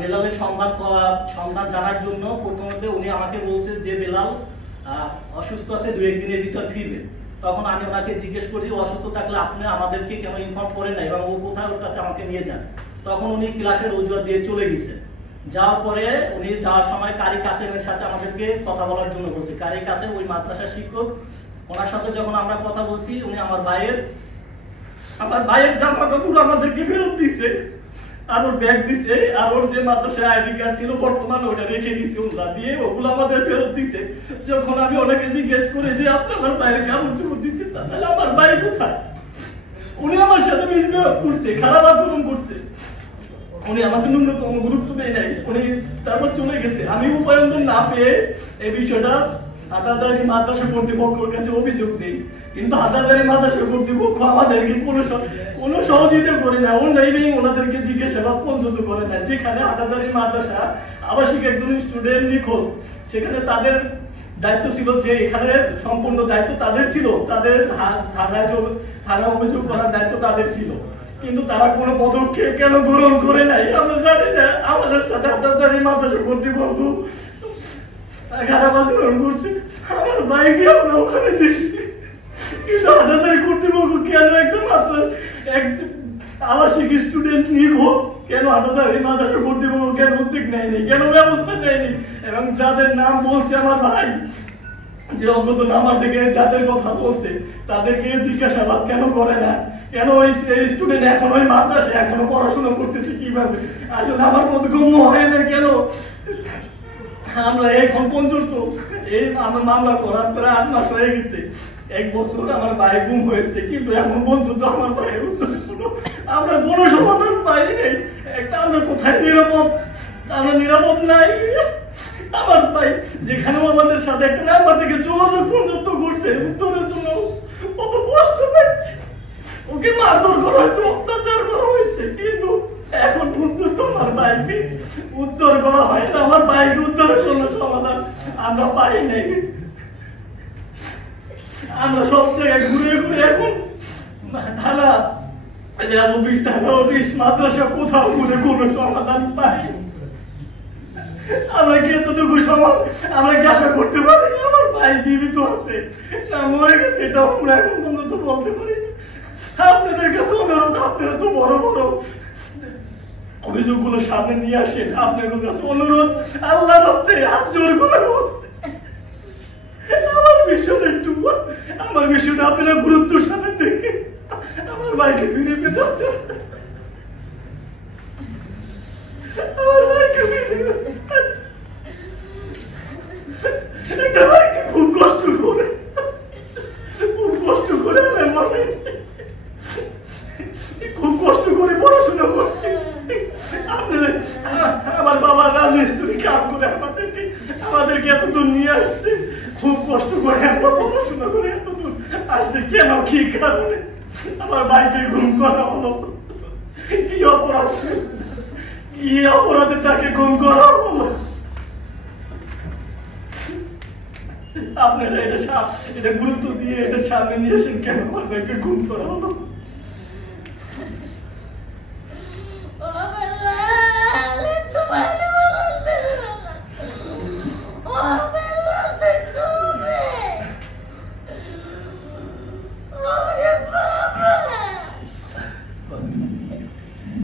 বেলালের সন্ধান জানার জন্য প্রথমত উনি আমাকে বলছে যে বেলাল অসুস্থ আছে, 2-1 দিনের ভিতর ফিরবে। তখন আমি ওনাকে জিজ্ঞেস করি অসুস্থ থাকলে আপনি আমাদেরকে কেন ইনফর্ম করেন না এবং ও কোথায়, ওর কাছে আমাকে নিয়ে যান। তখন উনি ক্লাসের অজুহাত দিয়ে চলে গেছেন। যাওয়ার পরে উনি যাওয়ার সময় কারি কাসেমের সাথে আমাদেরকে কথা বলার জন্য বলছে। কারি কাসেম ওই মাদ্রাসার শিক্ষক, ওনার সাথে যখন আমরা কথা বলছি উনি আমার ভাইয়ের জামা কাপড় আমাদেরকে ফেরত দিছে, আর ওর ব্যাগ দিছে, আর ওর যে মাদ্রাসায় আইডি কার্ড ছিল বর্তমানে ওটা রেখে দিছে, ওরা দিয়ে ওগুলো আমাদের ফেরত দিছে। যখন আমি ওনাকে জিজ্ঞেস করে যে আপনি আমার ভাইয়ের কাপড় চোপড় দিচ্ছেন, তাহলে আমার ভাই কোথায়? উনি আমার সাথে মিসবিহেভ করছে, খারাপ আচরণ করছে, উনি আমাকে ন্যূনতম গুরুত্ব দেয় নাই, উনি তারপর চলে গেছে। আমি উপায়ন্তর না পেয়ে এই বিষয়টা হাটাজারি মাদ্রাসা কর্তৃপক্ষের কাছে অভিযোগ দিই, কিন্তু হাটাজারি মাদ্রাসা কর্তৃপক্ষ আমাদেরকে কোনো সহযোগিতা করে না, অনলাইনেই ওনাদেরকে জিজ্ঞাসাবাদ পর্যন্ত করে না। যেখানে হাটাজারি মাদ্রাসা আবাসিক একজন স্টুডেন্ট নিখোঁজ, সেখানে তাদের দায়িত্ব ছিল যে এখানে সম্পূর্ণ দায়িত্ব তাদের ছিল, তাদের থানায় অভিযোগ করার দায়িত্ব তাদের ছিল, কিন্তু তারা কোনো পদক্ষেপ কেন গ্রহণ করে নাই আমরা জানি না। আমাদের সাথে হাটাজারি মাদ্রাসা কর্তৃপক্ষ খারাপ আচরণ করছে, আমার ভাইকে আমরা ওখানে দিচ্ছি, কিন্তু হাটাজারি কর্তৃপক্ষ কেন একটা আবাসিক স্টুডেন্ট নিখোঁজ, কেন হাটাজারি মাদ্রাসা কর্তৃপক্ষ কেন উদ্যোগ নেয়নি, কেন ব্যবস্থা নেয়নি? এবং যাদের নাম বলছে আমার ভাই, যে অজ্ঞত নাম্বার থেকে যাদের কথা বলছে তাদেরকে জিজ্ঞাসাবাদ কেন করে না? কেন ওই স্টুডেন্ট এখন ওই মাদ্রাসায় এখনো পড়াশোনা করতেছে কিভাবে? আসলে আমার বোধগম্য হয় না কেন আমরা এখন পর্যন্ত এই মামলা করার প্রায় 8 মাস হয়ে গেছে, 1 বছর আমার ভাই গুম হয়েছে, কিন্তু এখন পর্যন্ত আমার ভাইয়ের আমরা কোনো সমাধান পাই নাই। একটা আমরা কোথায় নিরাপদ? আমরা নিরাপদ নাই। আমার ভাই যেখানেও আমাদের সাথে একটা নাম্বার থেকে যোগাযোগ পর্যন্ত করছে উত্তরের জন্য, কত কষ্ট পাচ্ছে, ওকে মারধর করা হয়েছে, অত্যাচার করা হয়েছে, কিন্তু এখন পর্যন্ত আমার ভাইকে উদ্ধার করা হয় না। আমার ভাইকে উদ্ধারের কোনো সমাধান আমরা পাই নাই। আমরা সব জায়গায় ঘুরে ঘুরে এখন থানা অফিস মাদ্রাসা কোথাও ঘুরে কোনো সমাধান পাই। আমরা কি এতটুকু আমরা কি আশা করতে পারি না আমার ভাই জীবিত আছে না মরে গেছে? এটাও আমরা এখন পর্যন্ত বলতে পারি না। আপনাদের কাছে অনুরোধ, আপনারা তো বড় বড় অভিযোগগুলো সামনে নিয়ে আসেন, আপনাদের কাছে অনুরোধ, আল্লাহর রাস্তায় হাত জোর করে আমার বিষয়টা আপনারা গুরুত্বের সাথে দেখে আমার ভাইকে ফিরে পেতে, আমার ভাইকে ফিরে একটা ভাইকে খুব কষ্ট করে খুব কষ্ট করে পড়াশোনা করছে। আমার বাবা রাজনীতি কাম করে আমাদেরকে এত দূর নিয়ে আসছে, খুব কষ্ট করে আমরা পড়াশোনা করে এত দূর আসছে, কেন কি কারণে আমার ভাইকে গুম করা হলো? কি অপরাধে তাকে গুম করা হলো? আপনারা এটা গুরুত্ব দিয়ে এটা সামনে নিয়ে আসেন, কেন আমার ভাইকে গুম করা হলো?